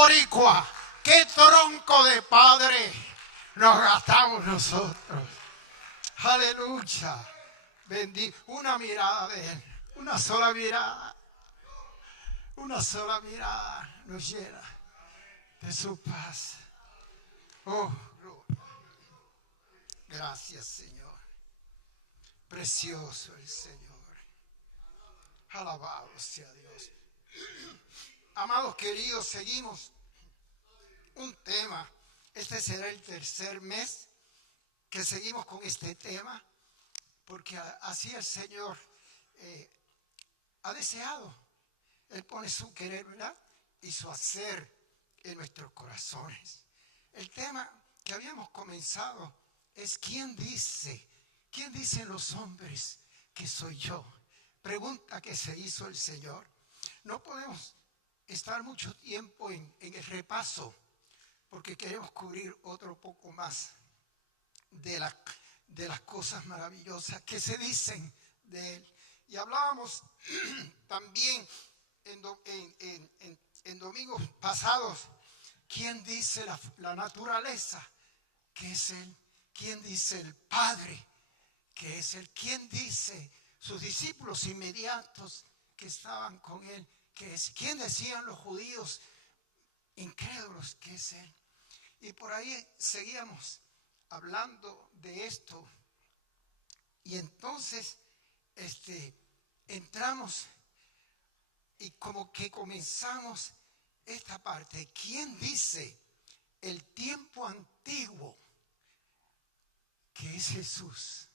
boricua, qué tronco de padre nos gastamos nosotros. Aleluya. Bendito. Una mirada de Él, una sola mirada nos llena de su paz. Oh, gloria. Gracias, Señor. Precioso el Señor. Alabado sea Dios. Amados queridos, seguimos un tema. Este será el tercer mes que seguimos con este tema, porque así el Señor ha deseado. Él pone su querer, ¿verdad?, y su hacer en nuestros corazones. El tema que habíamos comenzado es ¿quién dicen los hombres que soy yo? Pregunta que se hizo el Señor. No podemos estar mucho tiempo en el repaso, porque queremos cubrir otro poco más de las cosas maravillosas que se dicen de Él. Y hablábamos también en domingos pasados, ¿quién dice la naturaleza que es Él? ¿Quién dice el Padre que es Él? ¿Quién dice sus discípulos inmediatos que estaban con Él que es? ¿Quién decían los judíos incrédulos que es Él? Y por ahí seguíamos hablando de esto. Y entonces entramos y como que comenzamos esta parte. ¿Quién dice el tiempo antiguo que es Jesús?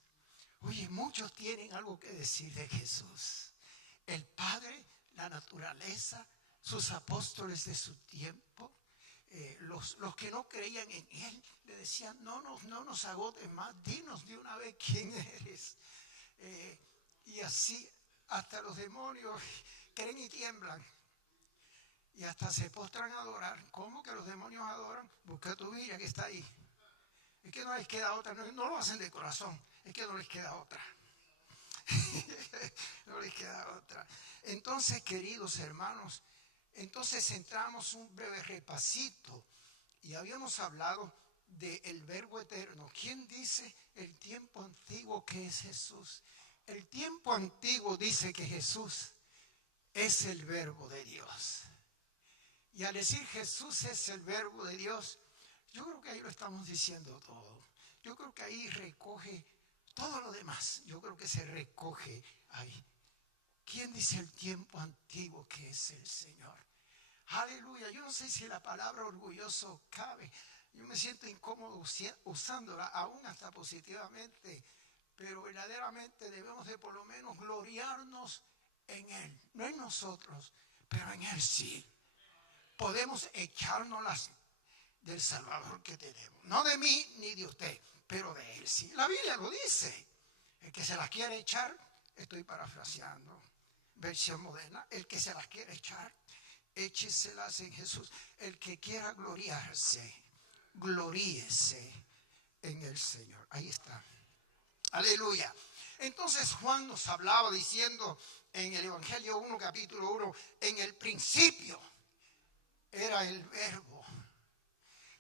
Oye, muchos tienen algo que decir de Jesús. El Padre, la naturaleza, sus apóstoles de su tiempo. Los que no creían en Él le decían, no nos agotes más, dinos de una vez quién eres. Y así hasta los demonios creen y tiemblan. Y hasta se postran a adorar. ¿Cómo que los demonios adoran? Busca tu Biblia que está ahí. Es que no les queda otra, no lo hacen de corazón, es que no les queda otra. No les queda otra. Entonces, queridos hermanos, entonces entramos un breve repasito y habíamos hablado del verbo eterno. ¿Quién dice el tiempo antiguo que es Jesús? El tiempo antiguo dice que Jesús es el verbo de Dios. Y al decir Jesús es el verbo de Dios, yo creo que ahí lo estamos diciendo todo. Yo creo que ahí recoge todo lo demás. Yo creo que se recoge ahí. ¿Quién dice el tiempo antiguo que es el Señor? Aleluya. Yo no sé si la palabra orgulloso cabe. Yo me siento incómodo usándola, aún hasta positivamente. Pero verdaderamente debemos de por lo menos gloriarnos en Él. No en nosotros, pero en Él sí. Podemos echárnoslas del Salvador que tenemos. No de mí ni de usted, pero de Él sí. La Biblia lo dice. El que se las quiere echar, estoy parafraseando, versión moderna, el que se las quiere echar, écheselas en Jesús. El que quiera gloriarse, gloríese en el Señor. Ahí está. Aleluya. Entonces Juan nos hablaba diciendo en el Evangelio 1, capítulo 1, en el principio era el verbo.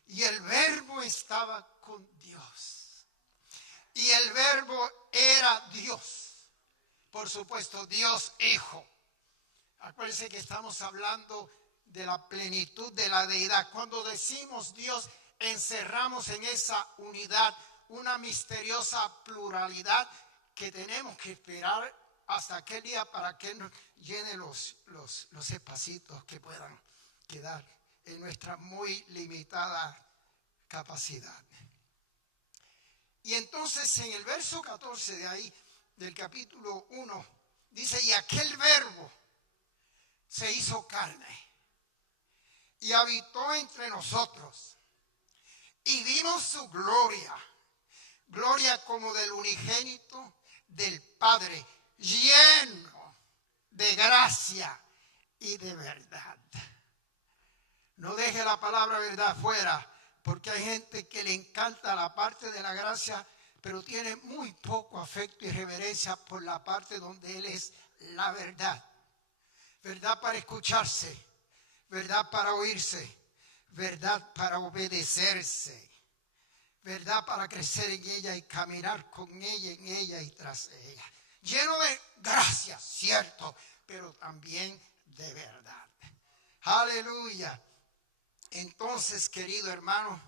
Y el verbo estaba con Dios. Y el verbo era Dios. Por supuesto, Dios Hijo. Acuérdense que estamos hablando de la plenitud de la deidad. Cuando decimos Dios, encerramos en esa unidad una misteriosa pluralidad que tenemos que esperar hasta aquel día para que nos llene los espacios que puedan quedar en nuestra muy limitada capacidad. Y entonces en el verso 14 de ahí, del capítulo 1, dice, y aquel verbo se hizo carne y habitó entre nosotros y vimos su gloria, gloria como del unigénito del Padre, lleno de gracia y de verdad. No deje la palabra verdad fuera, porque hay gente que le encanta la parte de la gracia, pero tiene muy poco afecto y reverencia por la parte donde Él es la verdad. Verdad para escucharse, verdad para oírse, verdad para obedecerse, verdad para crecer en ella y caminar con ella, en ella y tras ella. Lleno de gracia, cierto, pero también de verdad. Aleluya. Entonces, querido hermano,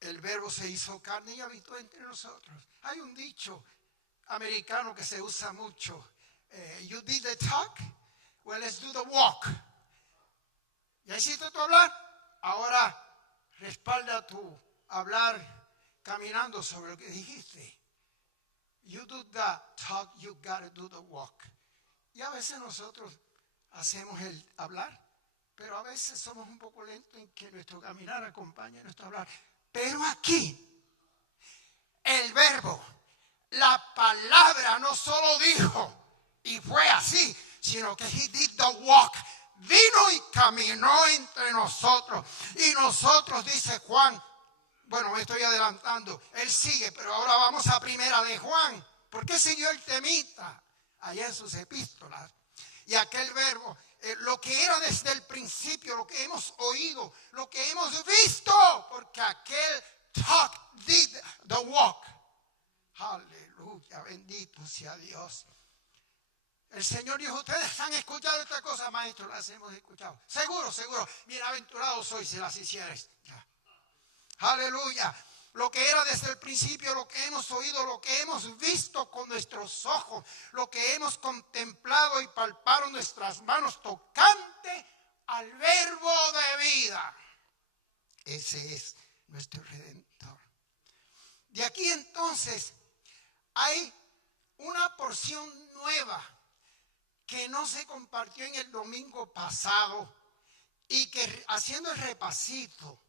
el Verbo se hizo carne y habitó entre nosotros. Hay un dicho americano que se usa mucho. You did the talk, well, let's do the walk. ¿Ya hiciste tu hablar? Ahora respalda tu hablar caminando sobre lo que dijiste. You do the talk, you gotta do the walk. Y a veces nosotros hacemos el hablar, pero a veces somos un poco lentos en que nuestro caminar acompañe nuestro hablar. Pero aquí, el Verbo, la palabra no solo dijo y fue así, sino que he did the walk. Vino y caminó entre nosotros. Y nosotros, dice Juan, bueno, me estoy adelantando, él sigue, pero ahora vamos a primera de Juan. ¿Por qué siguió el temita allá en sus epístolas? Y aquel Verbo, lo que era desde el principio, lo que hemos oído, lo que hemos visto, porque aquel talk did the walk. Aleluya, bendito sea Dios. El Señor dijo, ustedes han escuchado esta cosa, maestro, las hemos escuchado. Seguro, seguro, bienaventurados sois si las hicieres. Aleluya. Lo que era desde el principio, lo que hemos oído, lo que hemos visto con nuestros ojos, lo que hemos contemplado y palparon nuestras manos tocante al Verbo de vida. Ese es nuestro Redentor. De aquí entonces hay una porción nueva que no se compartió en el domingo pasado y que haciendo el repasito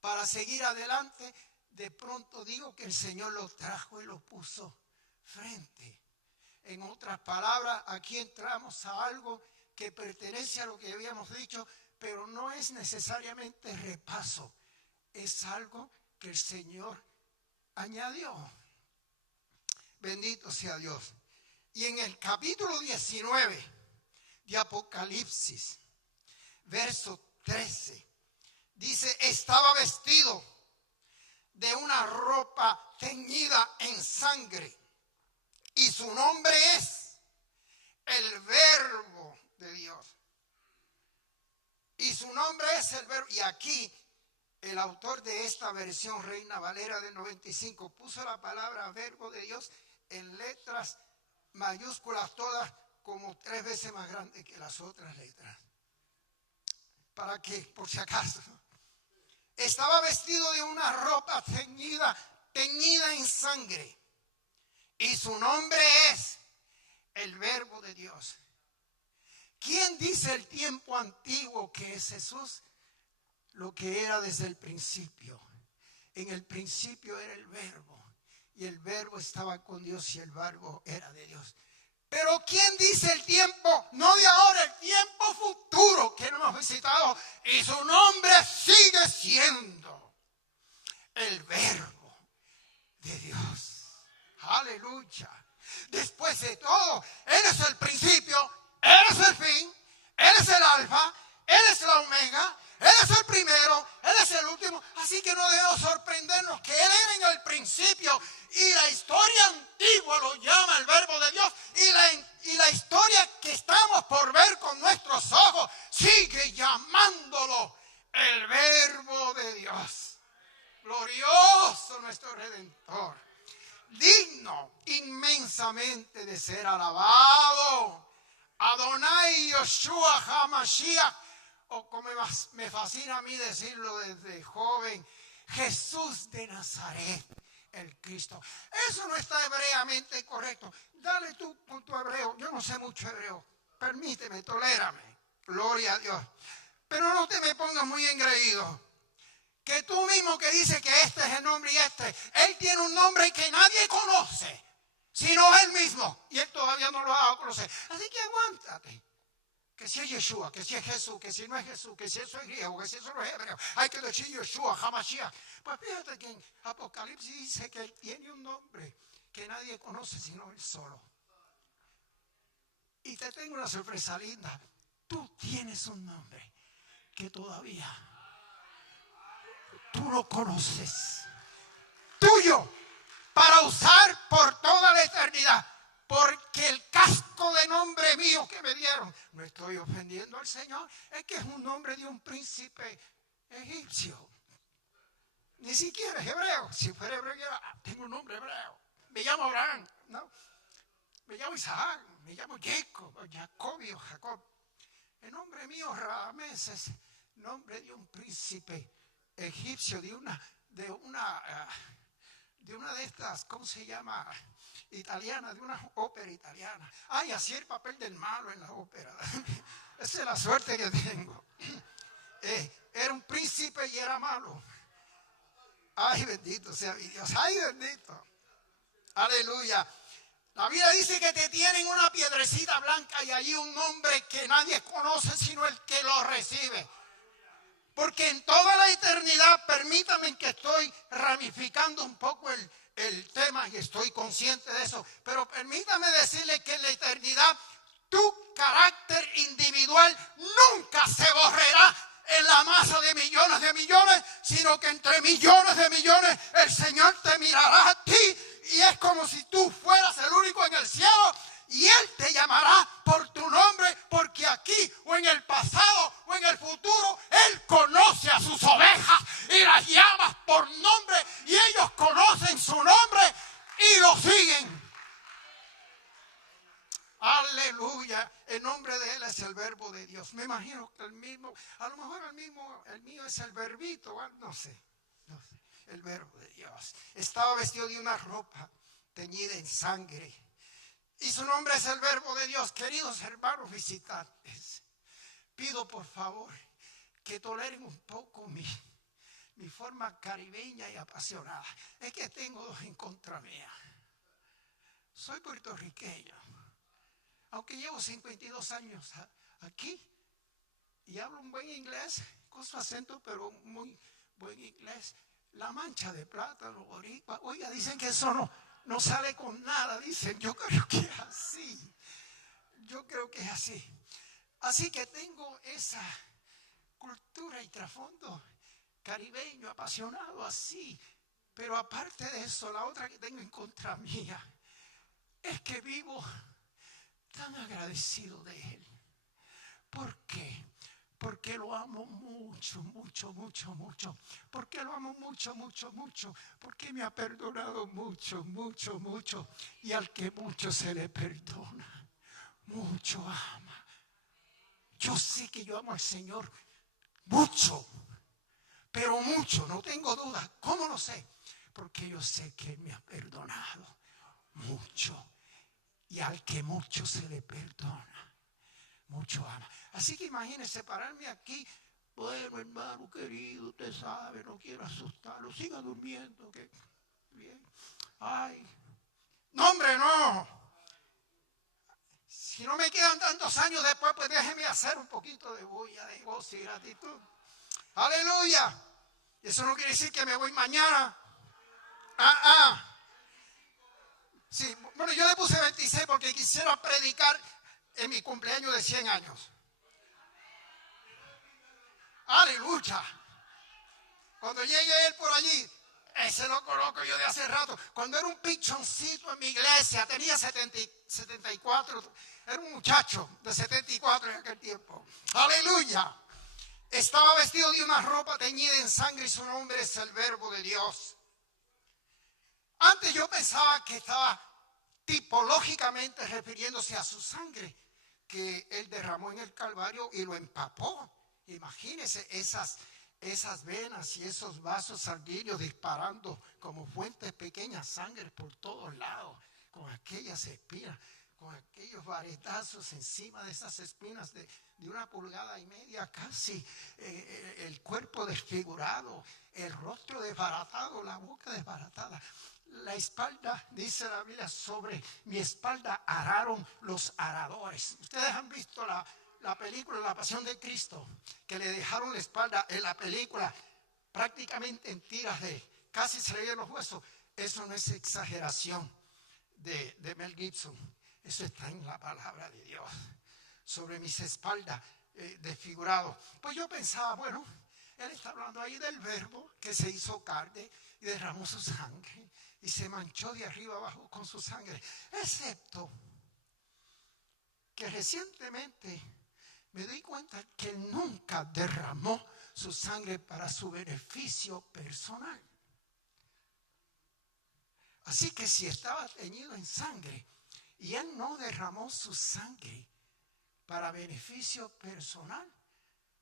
para seguir adelante, de pronto digo que el Señor lo trajo y lo puso frente. En otras palabras, aquí entramos a algo que pertenece a lo que habíamos dicho, pero no es necesariamente repaso. Es algo que el Señor añadió. Bendito sea Dios. Y en el capítulo 19 de Apocalipsis, verso 13, dice, estaba vestido de una ropa teñida en sangre y su nombre es el Verbo de Dios. Y su nombre es el Verbo. Y aquí el autor de esta versión Reina Valera del 95 puso la palabra Verbo de Dios en letras mayúsculas todas como 3 veces más grandes que las otras letras. ¿Para qué? Por si acaso. Estaba vestido de una ropa teñida en sangre. Y su nombre es el Verbo de Dios. ¿Quién dice el tiempo antiguo que es Jesús? Lo que era desde el principio. En el principio era el Verbo. Y el Verbo estaba con Dios y el Verbo era de Dios. Pero ¿quién dice el tiempo? No de ahora, el tiempo futuro que no hemos visitado. Y su nombre sigue siendo el Verbo de Dios. Aleluya. Después de todo, Él es el principio, Él es el fin, Él es el alfa, Él es la omega, Él es el primero, Él es el último. Así que no debemos sorprendernos que Él era en el principio. Y la historia antigua lo llama el Verbo de Dios. Y la historia que estamos por ver con nuestros ojos sigue llamándolo el Verbo de Dios. Glorioso nuestro Redentor. Digno inmensamente de ser alabado. Adonai Yoshua HaMashiach. O como me fascina a mí decirlo desde joven, Jesús de Nazaret, el Cristo. Eso no está hebreamente correcto. Dale tú con tu hebreo. Yo no sé mucho hebreo. Permíteme, tolérame. Gloria a Dios. Pero no te me pongas muy engreído. Que tú mismo que dices que este es el nombre y este, Él tiene un nombre que nadie conoce, sino Él mismo. Y Él todavía no lo ha dado a conocer. Así que aguántate. Que si es Yeshua, que si es Jesús, que si no es Jesús, que si eso es griego, que si eso no es hebreo. Hay que decir Yeshua, HaMashiach. Pues fíjate que en Apocalipsis dice que Él tiene un nombre que nadie conoce sino Él solo. Y te tengo una sorpresa linda. Tú tienes un nombre que todavía tú lo conoces. Tuyo, para usar por toda la eternidad. Porque el casco de nombre mío que me dieron, no estoy ofendiendo al Señor, es que es un nombre de un príncipe egipcio. Ni siquiera es hebreo. Si fuera hebreo, tengo un nombre hebreo. Me llamo Abraham, ¿no? Me llamo Isaac, me llamo Jacob. El nombre mío, Ramés, es nombre de un príncipe egipcio, de una de estas, ¿cómo se llama? Italiana, de una ópera italiana. Ay, hacía el papel del malo en la ópera. Esa es la suerte que tengo. Era un príncipe y era malo. Ay, bendito sea mi Dios. Ay, bendito. Aleluya. La Biblia dice que te tienen una piedrecita blanca y allí un nombre que nadie conoce sino el que lo recibe. Porque en toda la eternidad, permítame que estoy ramificando un poco el tema y estoy consciente de eso, pero permítame decirle que en la eternidad tu carácter individual nunca se borrará en la masa de millones, sino que entre millones de millones el Señor te mirará a ti y es como si tú fueras el único en el cielo. Y Él te llamará por tu nombre, porque aquí o en el pasado o en el futuro, Él conoce a sus ovejas y las llama por nombre y ellos conocen su nombre y lo siguen. Aleluya. El nombre de Él es el verbo de Dios. Me imagino que el mismo, a lo mejor el mío es el verbito, no sé. El verbo de Dios. Estaba vestido de una ropa teñida en sangre. Y su nombre es el verbo de Dios. Queridos hermanos visitantes, pido por favor que toleren un poco mi forma caribeña y apasionada. Es que tengo dos en contra mía. Soy puertorriqueño, aunque llevo 52 años aquí y hablo un buen inglés, con su acento, pero muy buen inglés. La mancha de plátano, boricua. Oiga, dicen que eso no sale con nada, dicen. Yo creo que es así. Así que tengo esa cultura y trasfondo caribeño, apasionado, así. Pero aparte de eso, la otra que tengo en contra mía es que vivo tan agradecido de Él. ¿Por qué? Porque lo amo mucho. Porque lo amo mucho. Porque me ha perdonado mucho. Y al que mucho se le perdona, mucho ama. Yo sé que yo amo al Señor mucho, pero mucho, no tengo duda. ¿Cómo lo sé? Porque yo sé que Él me ha perdonado mucho. Y al que mucho se le perdona, mucho ama. Así que imagínense pararme aquí. Bueno, hermano querido, usted sabe, no quiero asustarlo. Siga durmiendo, que bien. Ay, no, hombre, no. Si no me quedan tantos años después, pues déjeme hacer un poquito de bulla, de gozo y gratitud. Aleluya. Eso no quiere decir que me voy mañana. Sí, bueno, yo le puse 26 porque quisiera predicar en mi cumpleaños de 100 años. Aleluya. Cuando llegue él por allí, ese lo coloco yo de hace rato. Cuando era un pichoncito en mi iglesia, tenía 74, era un muchacho de 74 en aquel tiempo. Aleluya. Estaba vestido de una ropa teñida en sangre y su nombre es el verbo de Dios. Antes yo pensaba que estaba tipológicamente refiriéndose a su sangre que Él derramó en el Calvario y lo empapó. Imagínense esas venas y esos vasos sanguíneos disparando como fuentes pequeñas sangre por todos lados, con aquellas espinas, con aquellos varetazos encima de esas espinas de 1,5 pulgadas casi, el cuerpo desfigurado, el rostro desbaratado, la boca desbaratada. La espalda, dice la Biblia, sobre mi espalda araron los aradores. Ustedes han visto la película La Pasión de Cristo, que le dejaron la espalda en la película prácticamente en tiras de casi se le veían los huesos. Eso no es exageración de Mel Gibson, eso está en la palabra de Dios. Sobre mis espaldas desfigurado. Pues yo pensaba, bueno, Él está hablando ahí del Verbo que se hizo carne y derramó su sangre y se manchó de arriba abajo con su sangre. Excepto que recientemente me doy cuenta que Él nunca derramó su sangre para su beneficio personal. Así que si estaba teñido en sangre y Él no derramó su sangre para beneficio personal,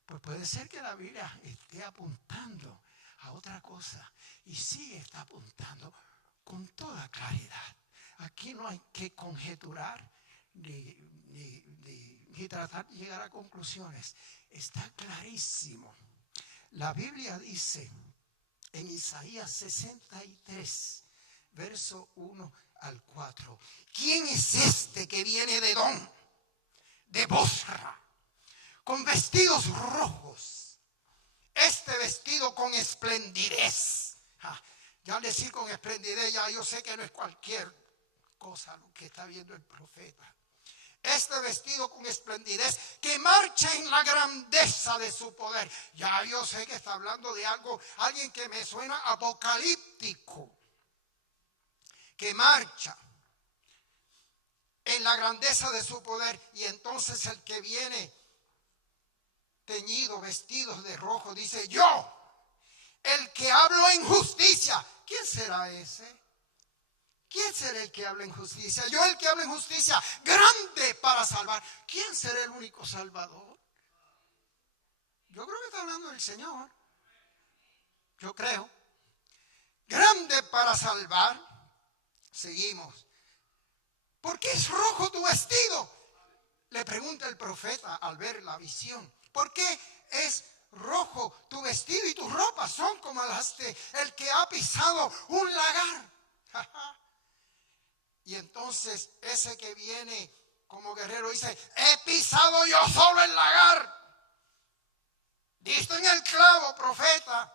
pues puede ser que la Biblia esté apuntando a otra cosa. Y sí está apuntando con toda claridad. Aquí no hay que conjeturar ni tratar de llegar a conclusiones. Está clarísimo. La Biblia dice en Isaías 63, verso 1 al 4. ¿Quién es este que viene de Edom, de Bosra, con vestidos rojos? Este vestido con esplendidez. Ya al decir con esplendidez, ya yo sé que no es cualquier cosa lo que está viendo el profeta. Este vestido con esplendidez, que marcha en la grandeza de su poder. Ya yo sé que está hablando de algo, alguien que me suena apocalíptico. Que marcha en la grandeza de su poder. Y entonces el que viene teñido, vestidos de rojo, dice: yo, el que hablo en justicia. ¿Quién será ese? ¿Quién será el que habla en justicia? Yo, el que habla en justicia, grande para salvar. ¿Quién será el único salvador? Yo creo que está hablando del Señor. Yo creo. Grande para salvar. Seguimos. ¿Por qué es rojo tu vestido?, le pregunta el profeta al ver la visión. ¿Por qué es rojo tu vestido y tus ropas son como las de el que ha pisado un lagar? Y entonces ese que viene como guerrero dice: he pisado yo solo el lagar. Diste en el clavo, profeta.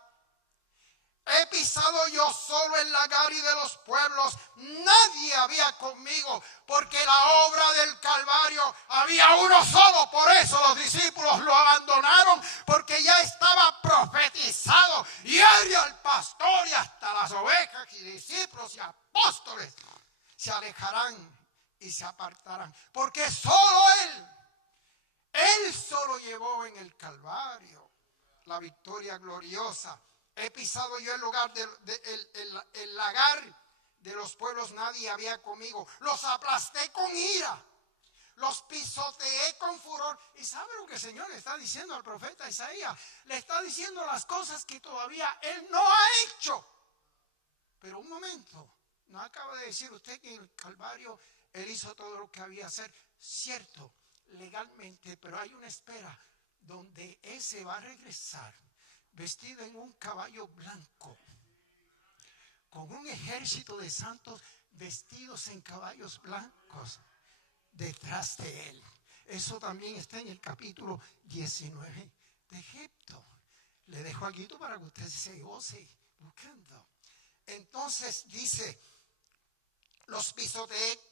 He pisado yo solo el lagar y de los pueblos nadie había conmigo, porque la obra del Calvario había uno solo. Por eso los discípulos lo abandonaron, porque ya estaba profetizado. Y él y el pastor y hasta las ovejas y discípulos y apóstoles se alejarán y se apartarán, porque solo él solo llevó en el Calvario la victoria gloriosa. He pisado yo el lugar el lagar de los pueblos, nadie había conmigo. Los aplasté con ira, los pisoteé con furor. ¿Y sabe lo que el Señor le está diciendo al profeta Isaías? Le está diciendo las cosas que todavía Él no ha hecho. Pero un momento, ¿no acaba de decir usted que en el Calvario Él hizo todo lo que había que hacer? Cierto, legalmente, pero hay una espera donde Él se va a regresar vestido en un caballo blanco, con un ejército de santos vestidos en caballos blancos detrás de él. Eso también está en el capítulo 19 de Egipto. Le dejo aquí para que usted se goce buscando. Entonces dice: los pisoteé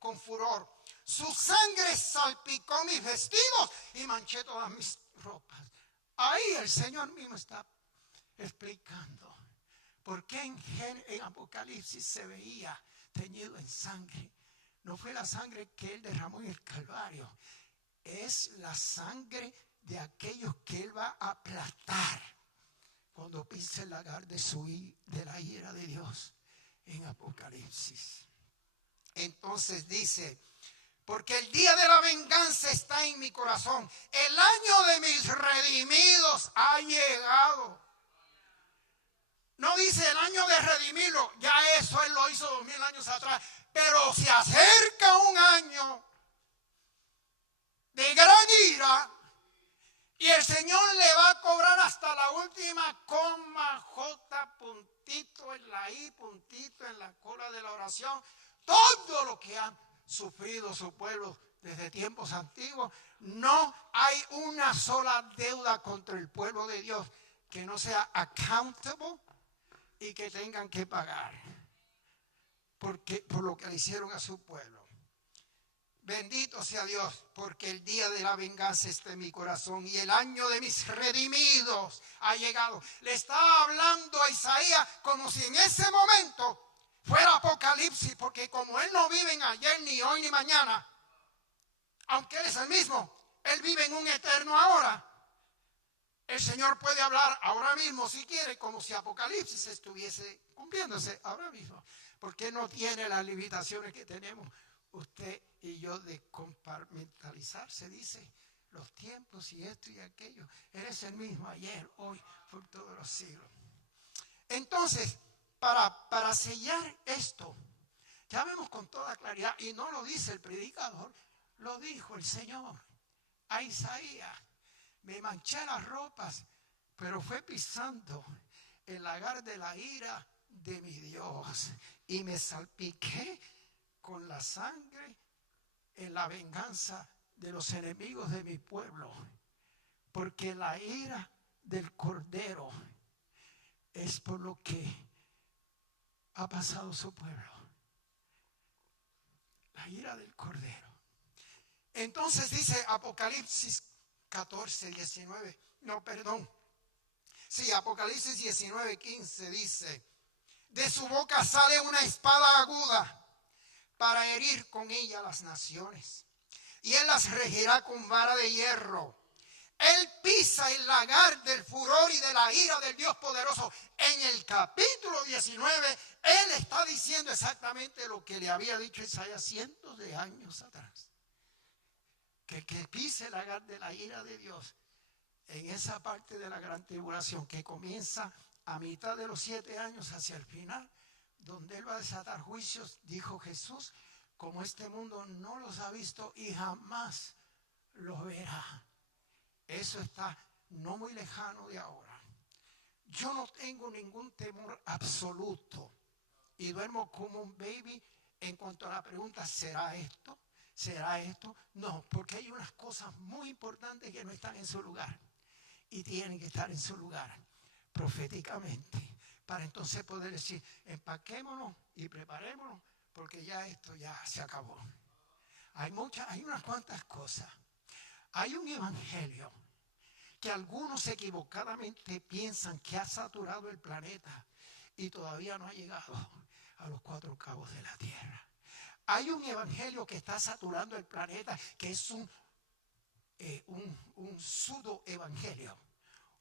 con furor, su sangre salpicó mis vestidos y manché todas mis ropas. Ahí el Señor mismo está explicando por qué en Apocalipsis se veía teñido en sangre. No fue la sangre que Él derramó en el Calvario, es la sangre de aquellos que Él va a aplastar cuando pise el lagar de la ira de Dios en Apocalipsis. Entonces dice: porque el día de la venganza está en mi corazón. El año de mis redimidos ha llegado. No dice el año de redimirlo. Ya eso Él lo hizo 2000 años atrás. Pero se acerca un año de gran ira. Y el Señor le va a cobrar hasta la última coma, J, puntito en la I, puntito en la cola de la oración. Todo lo que han sufrido su pueblo desde tiempos antiguos. No hay una sola deuda contra el pueblo de Dios que no sea accountable y que tengan que pagar por lo que le hicieron a su pueblo. Bendito sea Dios, porque el día de la venganza está en mi corazón y el año de mis redimidos ha llegado. Le estaba hablando a Isaías como si en ese momento fuera Apocalipsis, porque como Él no vive en ayer, ni hoy, ni mañana, aunque Él es el mismo, Él vive en un eterno ahora. El Señor puede hablar ahora mismo si quiere, como si Apocalipsis estuviese cumpliéndose ahora mismo, porque no tiene las limitaciones que tenemos usted y yo de compartimentalizar, se dice, los tiempos y esto y aquello. Él es el mismo ayer, hoy, por todos los siglos. Entonces, para sellar esto, ya vemos con toda claridad, y no lo dice el predicador, lo dijo el Señor a Isaías. Me manché las ropas, pero fue pisando el lagar de la ira de mi Dios y me salpiqué con la sangre en la venganza de los enemigos de mi pueblo, porque la ira del Cordero es por lo que ha pasado su pueblo. La ira del Cordero. Entonces dice Apocalipsis 14, 19. No, perdón. Sí, Apocalipsis 19, 15 dice: de su boca sale una espada aguda para herir con ella las naciones, y él las regirá con vara de hierro. Él pisa el lagar del furor y de la ira del Dios poderoso. En el capítulo 19, él está diciendo exactamente lo que le había dicho Isaías cientos de años atrás. Que pise el lagar de la ira de Dios en esa parte de la gran tribulación que comienza a mitad de los 7 años hacia el final, donde Él va a desatar juicios, dijo Jesús, como este mundo no los ha visto y jamás los verá. Eso está no muy lejano de ahora. Yo no tengo ningún temor absoluto y duermo como un baby en cuanto a la pregunta, ¿será esto? ¿Será esto? No, porque hay unas cosas muy importantes que no están en su lugar y tienen que estar en su lugar proféticamente, para entonces poder decir, empaquémonos y preparémonos, porque ya esto ya se acabó. Hay unas cuantas cosas. Hay un evangelio que algunos equivocadamente piensan que ha saturado el planeta y todavía no ha llegado a los 4 cabos de la tierra. Hay un evangelio que está saturando el planeta, que es un pseudo evangelio,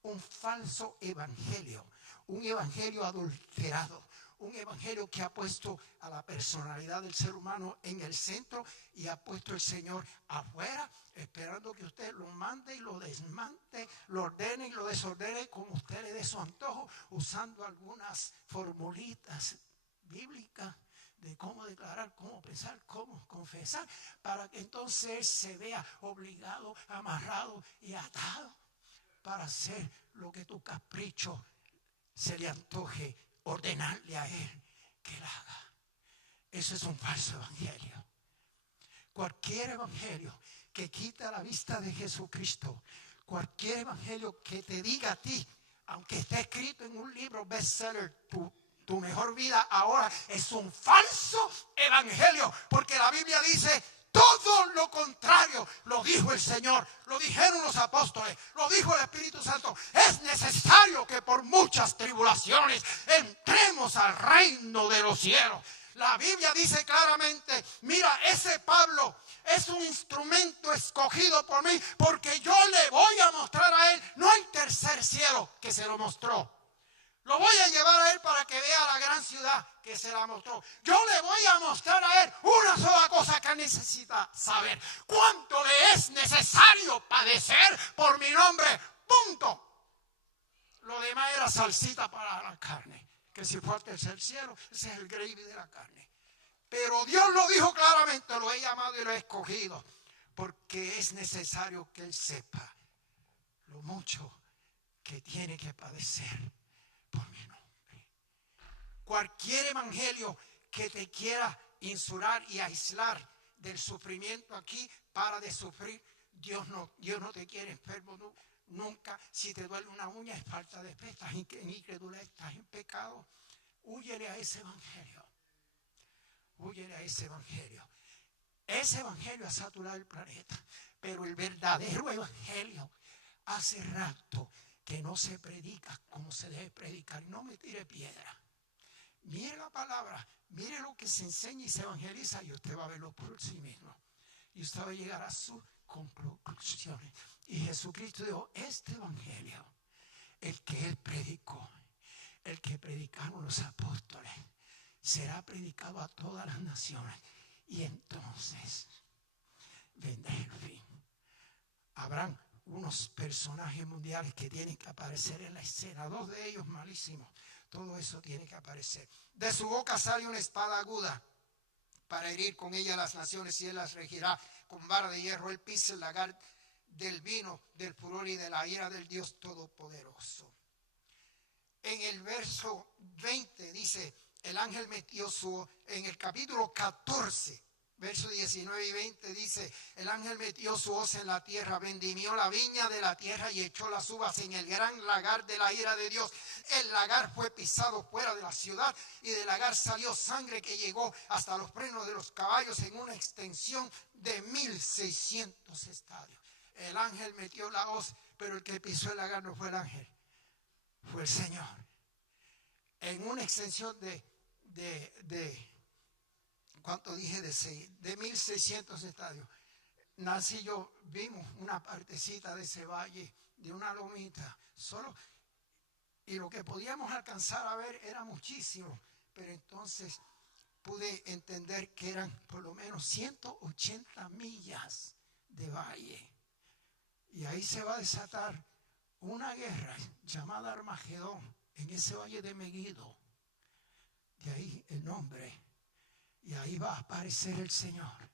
un falso evangelio, un evangelio adulterado, un evangelio que ha puesto a la personalidad del ser humano en el centro y ha puesto el Señor afuera, esperando que usted lo mande y lo desmante, lo ordene y lo desordene como usted le dé su antojo, usando algunas formulitas bíblicas de cómo declarar, cómo pensar, cómo confesar, para que entonces él se vea obligado, amarrado y atado para hacer lo que tu capricho se le antoje ordenarle a él que él haga. Eso es un falso evangelio. Cualquier evangelio que quita la vista de Jesucristo, cualquier evangelio que te diga a ti, aunque esté escrito en un libro bestseller, tu mejor vida ahora, es un falso evangelio, porque la Biblia dice todo lo contrario. Lo dijo el Señor, lo dijeron los apóstoles, lo dijo el Espíritu Santo. Es necesario que por muchas tribulaciones entremos al reino de los cielos. La Biblia dice claramente, mira, ese Pablo es un instrumento escogido por mí, porque yo le voy a mostrar a él, no hay tercer cielo que se lo mostró. Lo voy a llevar a él para que vea la gran ciudad que se la mostró. Yo le voy a mostrar a él una sola cosa que necesita saber. ¿Cuánto le es necesario padecer por mi nombre? Punto. Lo demás era salsita para la carne. Que si fue al tercer cielo, ese es el gravy de la carne. Pero Dios lo dijo claramente, lo he llamado y lo he escogido. Porque es necesario que él sepa lo mucho que tiene que padecer por mi nombre. Cualquier evangelio que te quiera insular y aislar del sufrimiento aquí, para de sufrir. Dios no te quiere enfermo nunca. Si te duele una uña es falta de fe, estás en incredulidad, estás en pecado. Húyele a ese evangelio. Húyele a ese evangelio. Ese evangelio ha saturado el planeta, pero el verdadero evangelio hace rato que no se predica como se debe predicar. No me tire piedra. Mire la palabra, mire lo que se enseña y se evangeliza y usted va a verlo por sí mismo. Y usted va a llegar a sus conclusiones. Y Jesucristo dijo, este evangelio, el que él predicó, el que predicaron los apóstoles, será predicado a todas las naciones. Y entonces vendrá el fin. Habrán unos personajes mundiales que tienen que aparecer en la escena. 2 de ellos malísimos. Todo eso tiene que aparecer. De su boca sale una espada aguda para herir con ella a las naciones, y él las regirá con vara de hierro. Él pisa el lagar del vino, del furor y de la ira del Dios Todopoderoso. En el verso 20 dice, el ángel metió en el capítulo 14, versos 19 y 20 dice, el ángel metió su hoz en la tierra, vendimió la viña de la tierra y echó las uvas en el gran lagar de la ira de Dios. El lagar fue pisado fuera de la ciudad y del lagar salió sangre que llegó hasta los frenos de los caballos en una extensión de 1600 estadios. El ángel metió la hoz, pero el que pisó el lagar no fue el ángel, fue el Señor. En una extensión ¿cuánto dije? De 1600 estadios. Nancy y yo vimos una partecita de ese valle, de una lomita, solo, y lo que podíamos alcanzar a ver era muchísimo, pero entonces pude entender que eran por lo menos 180 millas de valle. Y ahí se va a desatar una guerra llamada Armagedón en ese valle de Megiddo. De ahí el nombre. Y ahí va a aparecer el Señor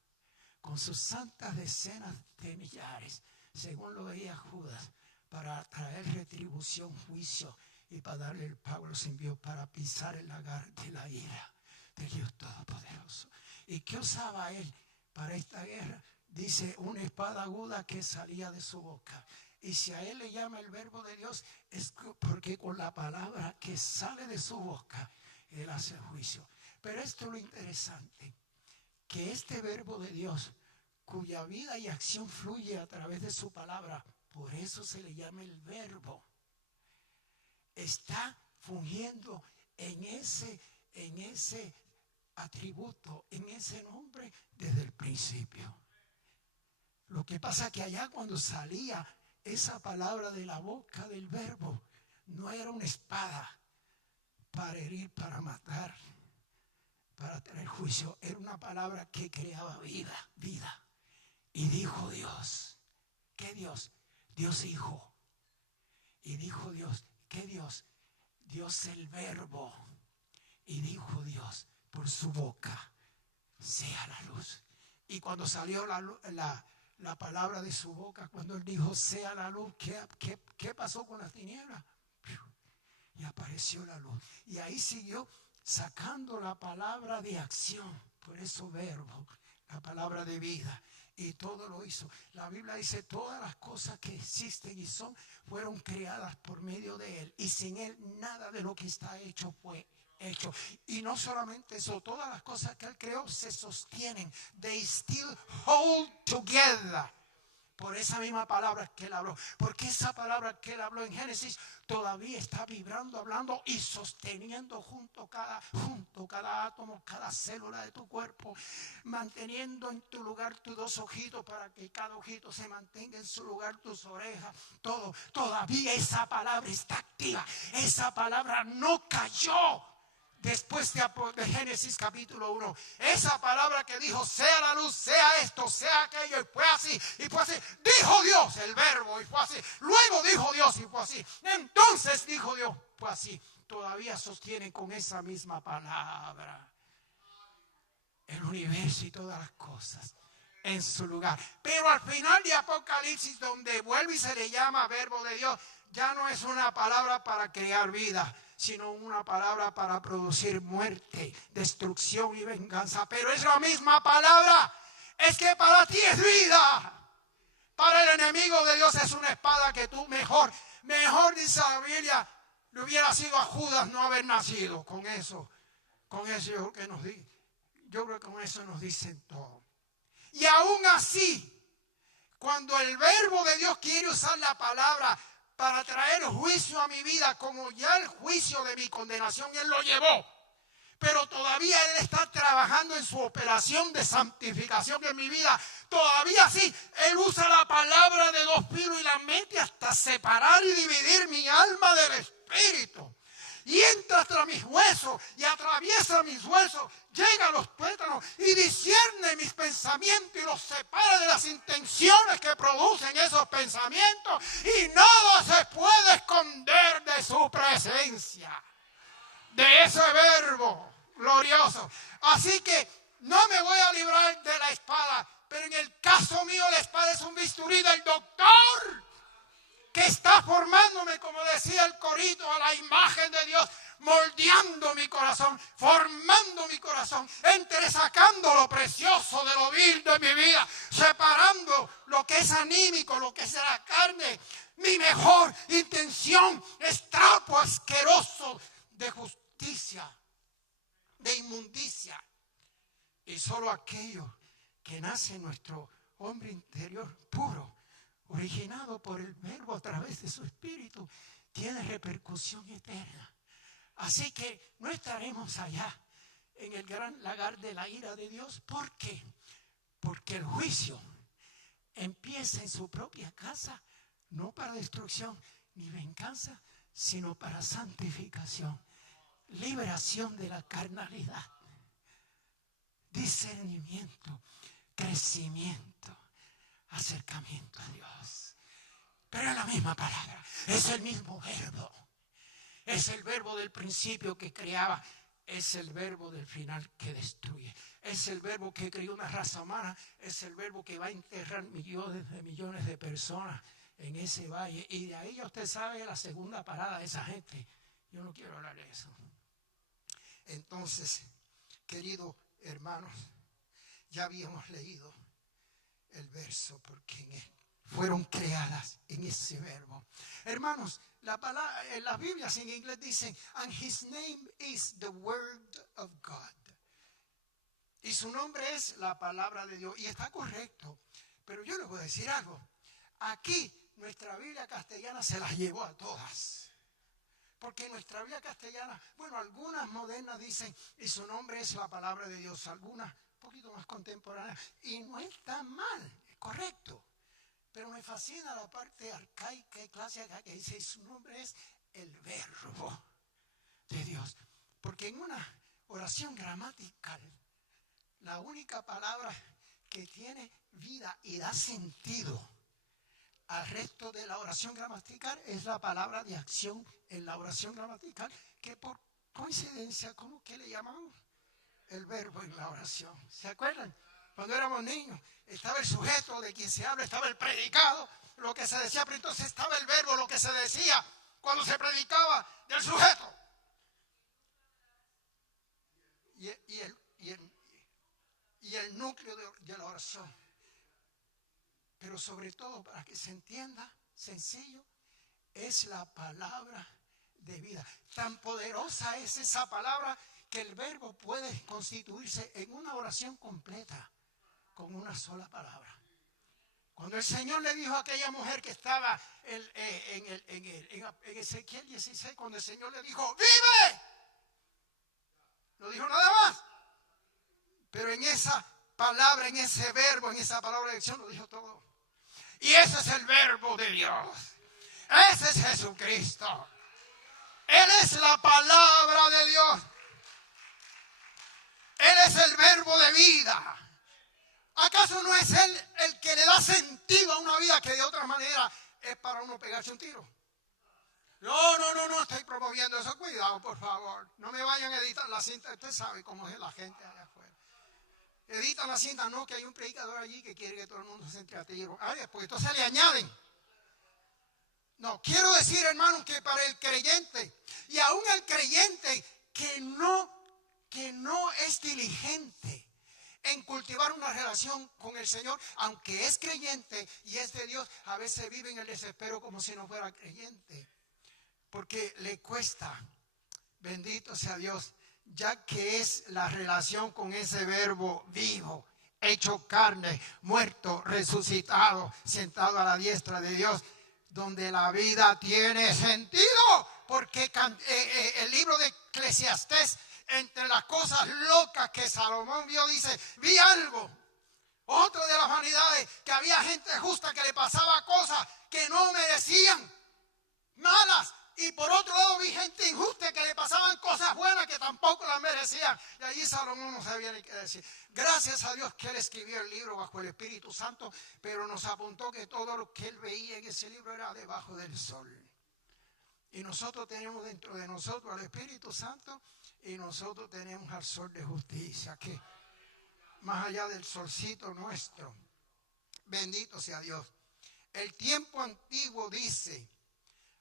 con sus santas decenas de millares, según lo veía Judas, para traer retribución, juicio y para darle el pago. Los envió para pisar el lagar de la ira del Dios Todopoderoso. ¿Y qué usaba él para esta guerra? Dice, una espada aguda que salía de su boca. Y si a él le llama el verbo de Dios, es porque con la palabra que sale de su boca, él hace juicio. Pero esto es lo interesante, que este verbo de Dios, cuya vida y acción fluye a través de su palabra, por eso se le llama el verbo, está fungiendo en ese atributo, en ese nombre desde el principio. Lo que pasa es que allá cuando salía esa palabra de la boca del verbo, no era una espada para herir, para matar, para traer juicio. Era una palabra que creaba vida. Y dijo Dios. ¿Qué Dios? Dios Hijo. Y dijo Dios. ¿Qué Dios? Dios el verbo. Y dijo Dios por su boca, sea la luz. Y cuando salió la palabra de su boca, cuando él dijo sea la luz, ¿qué pasó con las tinieblas? Y apareció la luz. Y ahí siguió sacando la palabra de acción, por eso verbo, la palabra de vida. Y todo lo hizo. La Biblia dice, todas las cosas que existen y son, fueron creadas por medio de él. Y sin él nada de lo que está hecho fue hecho. Y no solamente eso, todas las cosas que él creó se sostienen. They still hold together. Por esa misma palabra que él habló. Porque esa palabra que él habló en Génesis todavía está vibrando, hablando y sosteniendo junto cada átomo, cada célula de tu cuerpo. Manteniendo en tu lugar tus 2 ojitos para que cada ojito se mantenga en su lugar, tus orejas. Todo, todavía esa palabra está activa. Esa palabra no cayó. Después de Génesis capítulo 1, esa palabra que dijo, sea la luz, sea esto, sea aquello, y fue así, dijo Dios, el verbo, y fue así, luego dijo Dios, y fue así, entonces dijo Dios, fue así, todavía sostienen con esa misma palabra el universo y todas las cosas en su lugar. Pero al final de Apocalipsis, donde vuelve y se le llama verbo de Dios, ya no es una palabra para crear vida, sino una palabra para producir muerte, destrucción y venganza. Pero es la misma palabra. Es que para ti es vida. Para el enemigo de Dios es una espada que tú mejor dice la Biblia, le hubiera sido a Judas no haber nacido. Con eso que nos dice. Yo creo que con eso nos dicen todo. Y aún así, cuando el verbo de Dios quiere usar la palabra para traer juicio a mi vida, como ya el juicio de mi condenación Él lo llevó, pero todavía Él está trabajando en su operación de santificación en mi vida. Todavía sí, Él usa la palabra de dos filos y la mete hasta separar y dividir mi alma del espíritu. Y entra hasta mis huesos y atraviesa mis huesos, llega a los tuétanos y discierne mis pensamientos y los separa de las intenciones que producen esos pensamientos. Y nada se puede esconder de su presencia, de ese verbo glorioso. Así que no me voy a librar de la espada, pero en el caso mío la espada es un bisturí del doctor que está formándome, como decía el corito, a la imagen de Dios, moldeando mi corazón, formando mi corazón, entresacando lo precioso de lo vil de mi vida, separando lo que es anímico, lo que es de la carne. Mi mejor intención es trapo asqueroso de justicia, de inmundicia. Y solo aquello que nace en nuestro hombre interior puro, originado por el verbo a través de su espíritu, tiene repercusión eterna. Así que no estaremos allá en el gran lagar de la ira de Dios. ¿Por qué? Porque el juicio empieza en su propia casa, no para destrucción ni venganza, sino para santificación, liberación de la carnalidad, discernimiento, crecimiento, acercamiento a Dios. Pero es la misma palabra, es el mismo verbo. Es el verbo del principio que creaba, es el verbo del final que destruye. Es el verbo que creó una raza humana, es el verbo que va a enterrar millones de personas en ese valle. Y de ahí ya usted sabe la segunda parada de esa gente. Yo no quiero hablar de eso. Entonces, queridos hermanos, ya habíamos leído el verso porque en él fueron creadas en ese verbo. Hermanos, las Biblias en inglés dicen, and his name is the word of God. Y su nombre es la palabra de Dios. Y está correcto. Pero yo les voy a decir algo. Aquí nuestra Biblia castellana se las llevó a todas. Porque nuestra Biblia castellana, bueno, algunas modernas dicen, y su nombre es la palabra de Dios. Algunas un poquito más contemporáneas. Y no está mal, es correcto. Pero me fascina la parte arcaica y clásica que dice, su nombre es el verbo de Dios. Porque en una oración gramatical, la única palabra que tiene vida y da sentido al resto de la oración gramatical es la palabra de acción en la oración gramatical, que por coincidencia, ¿cómo que le llamamos? El verbo en la oración. ¿Se acuerdan? Cuando éramos niños, estaba el sujeto de quien se habla, estaba el predicado, lo que se decía, pero entonces estaba el verbo, lo que se decía cuando se predicaba del sujeto. Y el núcleo de la oración. Pero sobre todo, para que se entienda, sencillo, es la palabra de vida. Tan poderosa es esa palabra que el verbo puede constituirse en una oración completa con una sola palabra. Cuando el Señor le dijo a aquella mujer que estaba en Ezequiel 16, cuando el Señor le dijo, ¡vive! No dijo nada más. Pero en esa palabra, en ese verbo, en esa palabra de acción, lo dijo todo. Y ese es el verbo de Dios. Ese es Jesucristo. Él es la palabra de Dios. Él es el verbo de vida. ¿Acaso no es Él el que le da sentido a una vida que de otra manera es para uno pegarse un tiro? No estoy promoviendo eso. Cuidado, por favor. No me vayan a editar la cinta. Usted sabe cómo es la gente allá afuera. Editan la cinta, no, que hay un predicador allí que quiere que todo el mundo se entre a tiro. Después entonces le añaden. No, quiero decir, hermano, que para el creyente, y aún el creyente que no es diligente en cultivar una relación con el Señor, aunque es creyente y es de Dios, a veces vive en el desespero como si no fuera creyente. Porque le cuesta, bendito sea Dios, ya que es la relación con ese verbo vivo, hecho carne, muerto, resucitado, sentado a la diestra de Dios, donde la vida tiene sentido. Porque el libro de Eclesiastés, entre las cosas locas que Salomón vio, dice, vi algo. Otra de las vanidades, que había gente justa que le pasaba cosas que no merecían, malas. Y por otro lado vi gente injusta que le pasaban cosas buenas que tampoco las merecían. Y allí Salomón no sabía ni qué decir. Gracias a Dios que él escribió el libro bajo el Espíritu Santo, pero nos apuntó que todo lo que él veía en ese libro era debajo del sol. Y nosotros tenemos dentro de nosotros al Espíritu Santo y nosotros tenemos al sol de justicia, que más allá del solcito nuestro. Bendito sea Dios. El tiempo antiguo dice,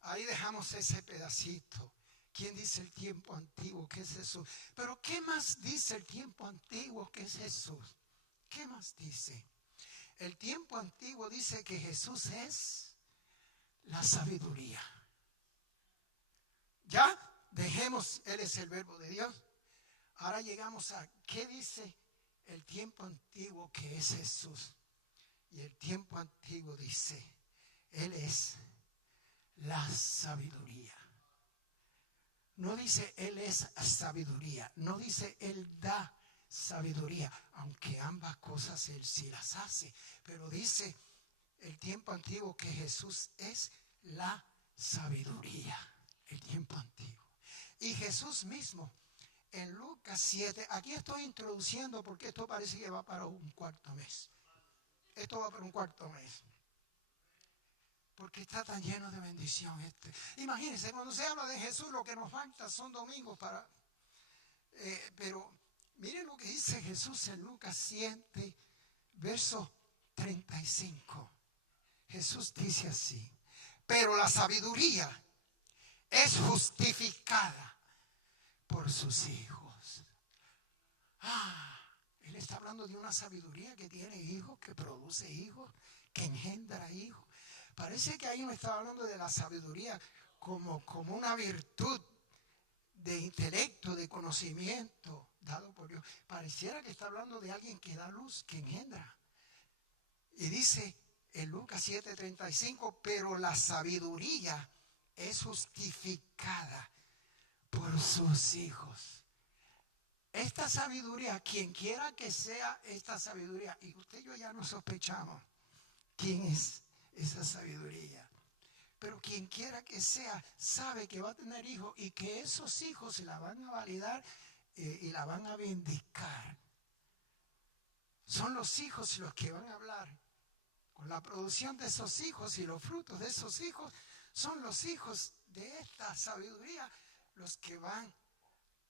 ahí dejamos ese pedacito. ¿Quién dice el tiempo antiguo? ¿Qué es Jesús? Pero ¿qué más dice el tiempo antiguo? ¿Qué es Jesús? ¿Qué más dice? El tiempo antiguo dice que Jesús es la sabiduría. Ya, dejemos, Él es el verbo de Dios. Ahora llegamos a, ¿qué dice el tiempo antiguo que es Jesús? Y el tiempo antiguo dice, Él es la sabiduría. No dice Él es sabiduría, no dice Él da sabiduría, aunque ambas cosas Él sí las hace. Pero dice el tiempo antiguo que Jesús es la sabiduría. El tiempo antiguo. Y Jesús mismo en Lucas 7, aquí estoy introduciendo porque esto parece que va para un cuarto mes. Esto va para un cuarto mes. Porque está tan lleno de bendición Imagínense, cuando se habla de Jesús, lo que nos falta son domingos para... pero miren lo que dice Jesús en Lucas 7, verso 35. Jesús dice así, pero la sabiduría es justificada por sus hijos. Él está hablando de una sabiduría que tiene hijos, que produce hijos, que engendra hijos. Parece que ahí no está hablando de la sabiduría como una virtud de intelecto, de conocimiento dado por Dios. Pareciera que está hablando de alguien que da luz, que engendra. Y dice en Lucas 7:35, pero la sabiduría es justificada por sus hijos. Esta sabiduría, quien quiera que sea esta sabiduría, y usted y yo ya no sospechamos quién es esa sabiduría, pero quien quiera que sea, sabe que va a tener hijos y que esos hijos la van a validar y la van a vindicar. Son los hijos los que van a hablar. Con la producción de esos hijos y los frutos de esos hijos, son los hijos de esta sabiduría los que van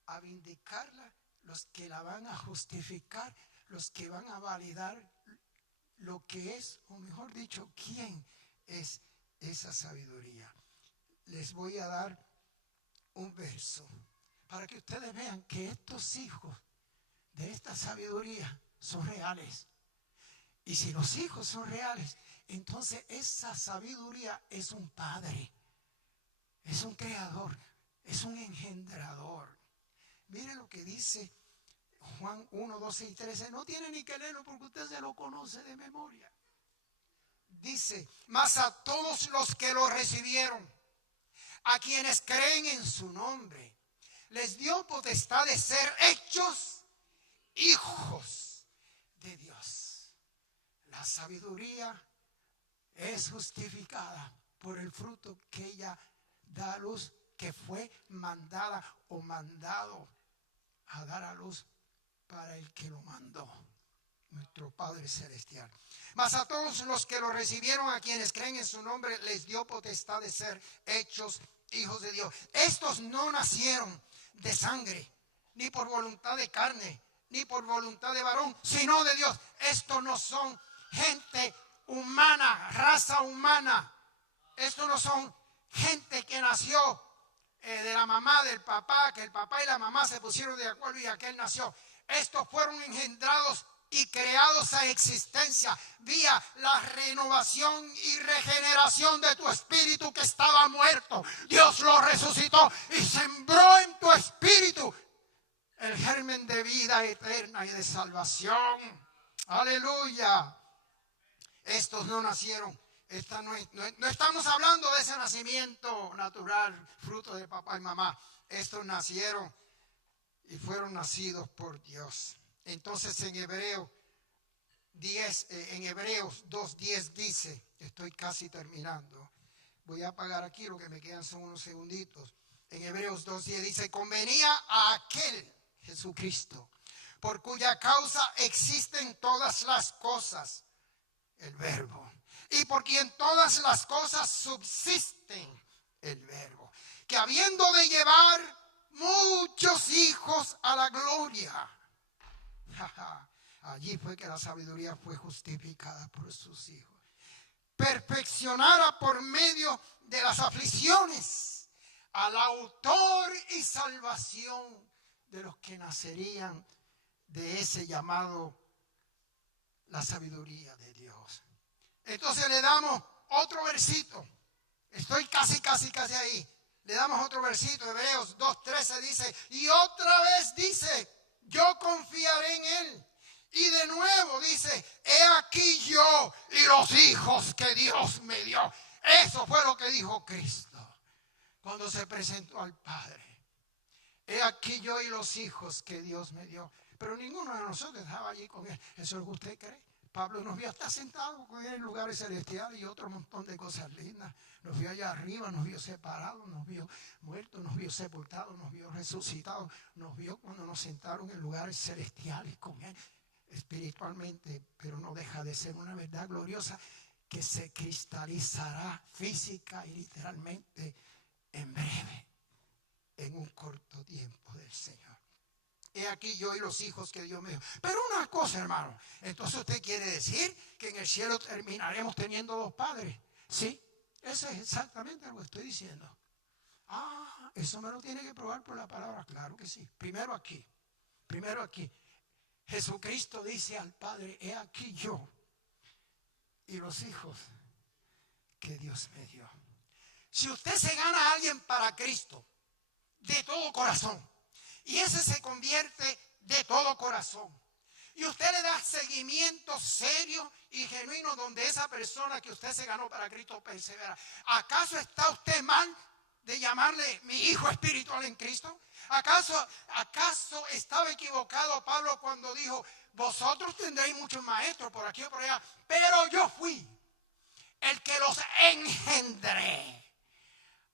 a vindicarla, los que la van a justificar, los que van a validar lo que es, o mejor dicho, quién es esa sabiduría. Les voy a dar un verso para que ustedes vean que estos hijos de esta sabiduría son reales. Y si los hijos son reales, entonces esa sabiduría es un padre, es un creador, es un engendrador. Mire lo que dice Juan 1, 12 y 13. No tiene ni que leerlo porque usted se lo conoce de memoria. Dice, mas a todos los que lo recibieron, a quienes creen en su nombre, les dio potestad de ser hechos hijos de Dios. La sabiduría es justificada por el fruto que ella da a luz, que fue mandada o mandado a dar a luz para el que lo mandó, nuestro Padre Celestial. Mas a todos los que lo recibieron, a quienes creen en su nombre, les dio potestad de ser hechos hijos de Dios. Estos no nacieron de sangre, ni por voluntad de carne, ni por voluntad de varón, sino de Dios. Estos no son gente humana, raza humana. Estos no son gente que nació de la mamá, del papá, que el papá y la mamá se pusieron de acuerdo y aquel nació. Estos fueron engendrados y creados a existencia vía la renovación y regeneración de tu espíritu que estaba muerto. Dios lo resucitó y sembró en tu espíritu el germen de vida eterna y de salvación. Aleluya. Estos no nacieron. No estamos hablando de ese nacimiento natural, fruto de papá y mamá. Estos nacieron y fueron nacidos por Dios. Entonces en Hebreos 2:10 dice, estoy casi terminando. Voy a apagar aquí, lo que me quedan son unos segunditos. En Hebreos 2:10 dice, convenía a aquel Jesucristo, por cuya causa existen todas las cosas, el Verbo, y por quien todas las cosas subsisten, el Verbo, que habiendo de llevar muchos hijos a la gloria, allí fue que la sabiduría fue justificada por sus hijos, perfeccionara por medio de las aflicciones al autor y salvación de los que nacerían de ese llamado la sabiduría de Dios. Entonces le damos otro versito. Estoy casi ahí. Le damos otro versito. Hebreos 2:13 dice, y otra vez dice, yo confiaré en él. Y de nuevo dice, he aquí yo y los hijos que Dios me dio. Eso fue lo que dijo Cristo cuando se presentó al Padre. He aquí yo y los hijos que Dios me dio. Pero ninguno de nosotros estaba allí con él. ¿Eso es lo que usted cree? Pablo nos vio hasta sentado con él en lugares celestiales y otro montón de cosas lindas. Nos vio allá arriba, nos vio separados, nos vio muertos, nos vio sepultados, nos vio resucitados. Nos vio cuando nos sentaron en lugares celestiales con él espiritualmente. Pero no deja de ser una verdad gloriosa que se cristalizará física y literalmente en breve, en un corto tiempo del Señor. He aquí yo y los hijos que Dios me dio. Pero una cosa, hermano, entonces usted quiere decir que en el cielo terminaremos teniendo dos padres. Sí, eso es exactamente lo que estoy diciendo. Eso me lo tiene que probar por la palabra. Claro que sí. Primero aquí. Jesucristo dice al Padre, he aquí yo y los hijos que Dios me dio. Si usted se gana a alguien para Cristo de todo corazón, y ese se convierte de todo corazón, y usted le da seguimiento serio y genuino donde esa persona que usted se ganó para Cristo persevera, ¿acaso está usted mal de llamarle mi hijo espiritual en Cristo? ¿Acaso estaba equivocado Pablo cuando dijo, vosotros tendréis muchos maestros por aquí o por allá, pero yo fui el que los engendré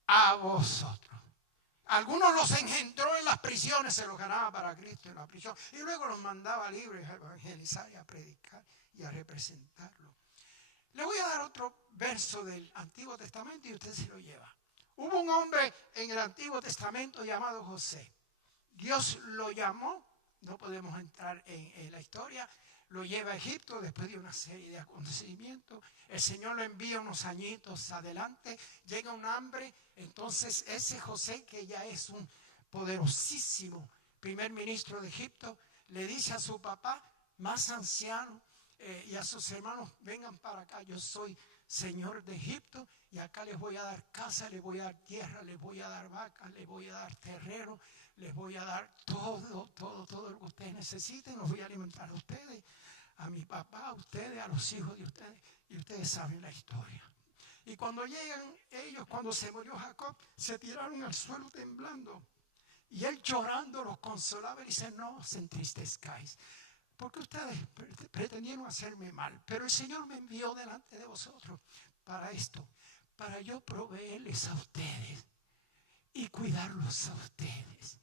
a vosotros? Algunos los engendró en las prisiones, se los ganaba para Cristo en la prisión, y luego los mandaba libres a evangelizar y a predicar y a representarlo. Le voy a dar otro verso del Antiguo Testamento y usted se lo lleva. Hubo un hombre en el Antiguo Testamento llamado José. Dios lo llamó, no podemos entrar en la historia, lo lleva a Egipto después de una serie de acontecimientos. El Señor lo envía unos añitos adelante, llega un hambre. Entonces ese José, que ya es un poderosísimo primer ministro de Egipto, le dice a su papá más anciano y a sus hermanos, vengan para acá, yo soy señor de Egipto y acá les voy a dar casa, les voy a dar tierra, les voy a dar vacas, les voy a dar terreno, les voy a dar todo lo que ustedes necesiten, los voy a alimentar a ustedes, a mi papá, a ustedes, a los hijos de ustedes, y ustedes saben la historia. Y cuando llegan ellos, cuando se murió Jacob, se tiraron al suelo temblando. Y él llorando los consolaba y dice, no os entristezcáis, porque ustedes pretendieron hacerme mal, pero el Señor me envió delante de vosotros para esto, para yo proveerles a ustedes y cuidarlos a ustedes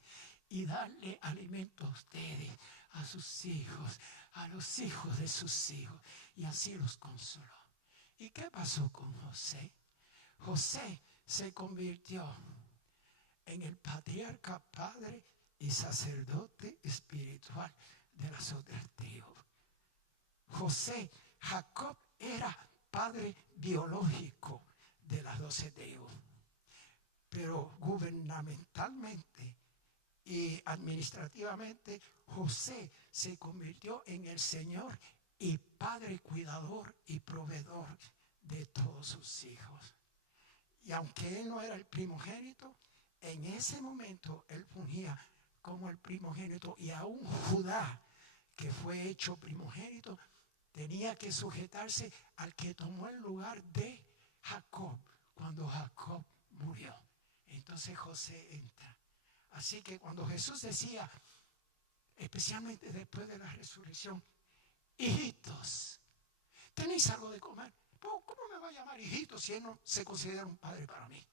y darle alimento a ustedes, a sus hijos, a los hijos de sus hijos. Y así los consoló. ¿Y qué pasó con José? José se convirtió en el patriarca, padre y sacerdote espiritual de las otras tribus. Jacob era padre biológico de las 12 tribus, pero gubernamentalmente y administrativamente José se convirtió en el Señor y padre cuidador y proveedor de todos sus hijos. Y aunque él no era el primogénito, en ese momento él fungía como el primogénito, y aún Judá, que fue hecho primogénito, tenía que sujetarse al que tomó el lugar de Jacob cuando Jacob murió. Entonces José entra. Así que cuando Jesús decía, especialmente después de la resurrección, hijitos, ¿tenéis algo de comer? ¿Cómo me va a llamar hijito si él no se considera un padre para mí?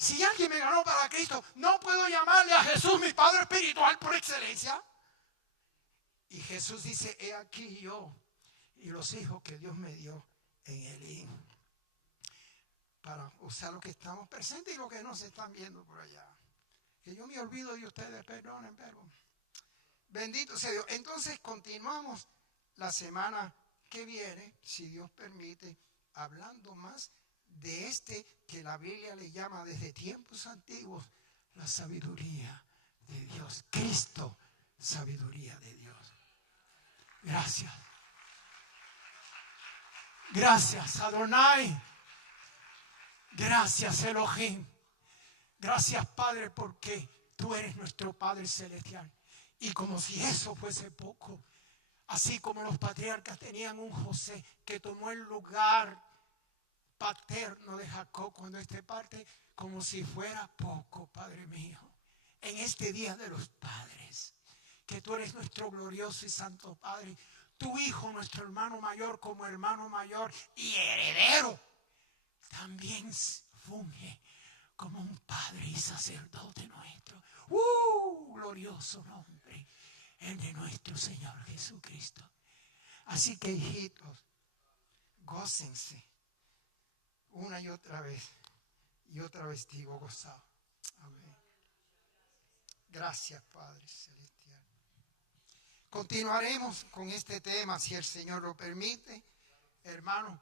Si alguien me ganó para Cristo, no puedo llamarle a Jesús mi Padre espiritual por excelencia. Y Jesús dice, he aquí yo y los hijos que Dios me dio en Elín. Para usar lo que estamos presentes y lo que no se están viendo por allá. Que yo me olvido de ustedes, perdonen, pero bendito sea Dios. Entonces continuamos la semana que viene, si Dios permite, hablando más de este que la Biblia le llama desde tiempos antiguos la sabiduría de Dios. Cristo, sabiduría de Dios. Gracias. Gracias, Adonai. Gracias, Elohim. Gracias, Padre, porque tú eres nuestro Padre celestial. Y como si eso fuese poco, así como los patriarcas tenían un José que tomó el lugar paterno de Jacob cuando éste parte, como si fuera poco, Padre mío, en este día de los padres, que tú eres nuestro glorioso y santo Padre, tu Hijo, nuestro hermano mayor, como hermano mayor y heredero, también funge como un Padre y sacerdote nuestro. Glorioso nombre, el de nuestro Señor Jesucristo. Así que, hijitos, gócense una y otra vez digo gozado. Amén. Gracias, Padre Celestial. Continuaremos con este tema, si el Señor lo permite, hermanos.